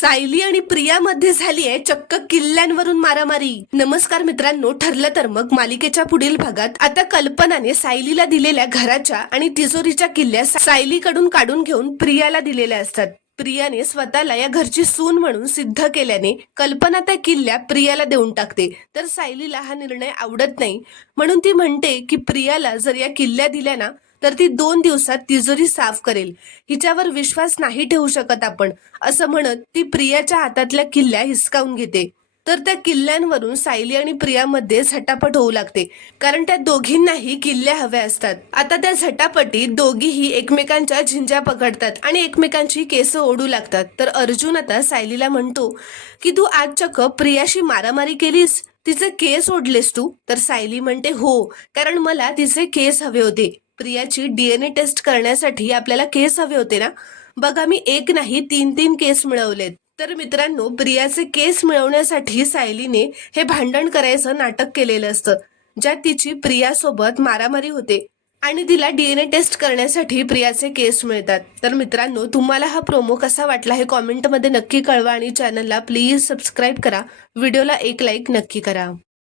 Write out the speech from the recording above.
सायली आणि प्रियामध्ये झालीये चक्क किल्ल्यांवरून मारामारी। नमस्कार मित्रांनो, ठरलं तर मग मालिकेच्या पुढील भागात आता कल्पनाने सायलीला दिलेल्या घराच्या आणि तिजोरीच्या किल्ल्या सायलीकडून काढून घेऊन प्रियाला दिलेल्या असतात। प्रियाने स्वतःला या घरची सून म्हणून सिद्ध केल्याने कल्पना त्या किल्ल्या प्रियाला देऊन टाकते। तर सायलीला हा निर्णय आवडत नाही, म्हणून ती म्हणते की प्रियाला जर या किल्ल्या दिल्या ना तर ती 2 दिवसात तिजोरी साफ करेल। हिच्यावर विश्वास नाही ठेवू शकत आपण, असं म्हणत ती प्रियाच्या हातातल्या किल्ल्या हिसकावून घेते। तर त्या किल्ल्यांवरून सायली आणि प्रियामध्ये झटापट होऊ लागते, कारण त्या दोघींनाही किल्ल्या हव्या असतात। आता त्या झटापटीत दोघीही एकमेकांच्या झिंज्या पकडतात आणि एकमेकांची केस ओढू लागतात। तर अर्जुन आता सायलीला म्हणतो की तू आज चक्क प्रियाशी मारामारी केलीस, तिचे केस ओढलेस तू? तर सायली म्हणते हो, कारण मला तिचे केस हवे होते। प्रियाची DNA टेस्ट करण्यासाठी आपल्याला केस हवे होते ना, बघा मी एक नाही 3 केस मिळवलेत। तर मित्रांनो, प्रियाचे केस मिळवण्यासाठी सायलीने हे भांडण करायचं नाटक केलेलं असतं, ज्यात तिची प्रियासोबत मारामारी होते आणि तिला DNA टेस्ट करण्यासाठी प्रियाचे केस मिळतात। तर मित्रांनो, तुम्हाला हा प्रोमो कसा वाटला हे कॉमेंटमध्ये नक्की कळवा आणि चॅनलला प्लीज सबस्क्राईब करा, व्हिडिओला एक लाईक नक्की करा।